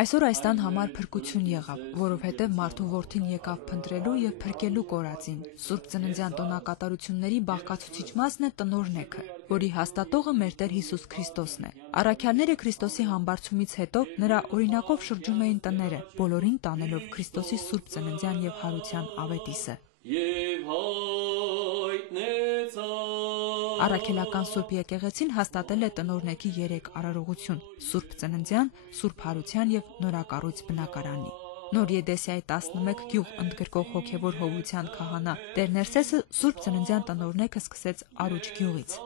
Այսօր այս տան համար փրկություն եղավ, որովհետև մարդու որդին եկավ փնտրելու եւ փրկելու կորածին։ Սուրբ Ծննդյան տոնակատարությունների բաղկացուցիչ մասն է տնօրնեքը, որի հաստատողը մեր Տեր Հիսուս Քրիստոսն է։ Առաքյալները Քրիստոսի համբարձումից հետո նրա օրինակով շրջում էին տները, բոլորին տանելով Քրիստոսի Սուրբ Ծննդյան եւ հարության ավետիսը։ Առաքելական Սուրբ եկեղեցին հաստատել է տնօրնեքի 3 արարողություն՝ Սուրբ Ծննդյան, Սուրբ Հարության եւ Նորակառույց բնակարանի։ Նոր Եդեսիայի 11 գյուղ ընդգրկող հոգևոր հովության քահանա Տեր Ներսեսը Սուրբ Ծննդյան տնօրնեքը սկսեց Արուջ գյուղից։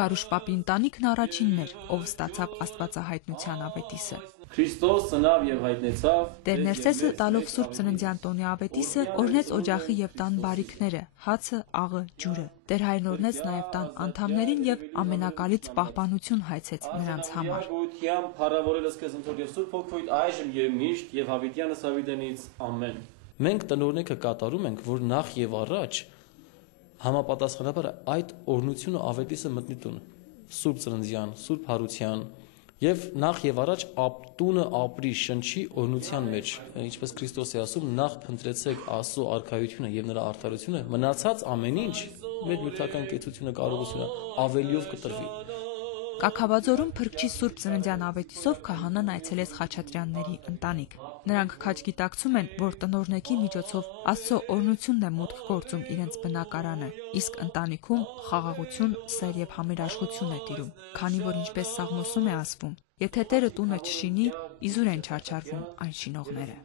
Գարուշ պապի ընտանիքն առաջինն էր, ով ստացավ Աստվածահայտնության ավետիսը։ Քրիստոս ծնավ եւ հայտնեցավ։ Տեր Ներսեսը տալով Սուրբ Ծննդյան տոնի ավետիսը օրհնեց օջախի եւ տան բարիքները, հացը, աղը, ջուրը։ Տեր Հայրն օրհնեց նաեւ տան անդամներին եւ ամենակալից պահպանություն հայցեց նրանց համար։ Փառավորելս քեզ ընթոր եւ Սուրբ Հոգուդ այժմ եւ միշտ եւ հավիտյանս հավիտենից ամեն։ Մենք տնօրնեքը կատարում ենք, որ նախ եւ առաջ համապատասխանաբար այդ օրհնությունը ավետիսը մտնի տուն։ Սուրբ Ծննդյան, Սուրբ Հարության եւ նախ եւ առաջ տունը ապրի շնչի օրհնության մեջ, ինչպես Քրիստոս է ասում, նախ փնտրեցեք Աստծո արքայությունը եւ նրա արդարությունը, մնացած ամեն ինչ, մեր նյութական կեցությունը, կարողությունը ավելիով կտրվի։ Կաքավաձորում Փրկչի Սուրբ Ծննդյան ավետիսով քահանան այցելեց Խաչատրյանների ընտանիք։ Նրանք քաջ գիտակցում են, որ տնօրնեքի միջոցով Աստծո օրհնությունն է մուտք գործում իրենց բնակարանը, իսկ ընտանիքում խաղաղություն, սեր եւ համերաշխություն է տիրում, քանի որ ինչպես Սաղմոսում է ասվում, եթե Տերը տունը չշինի, իզուր են չարչարվում այն շինողները։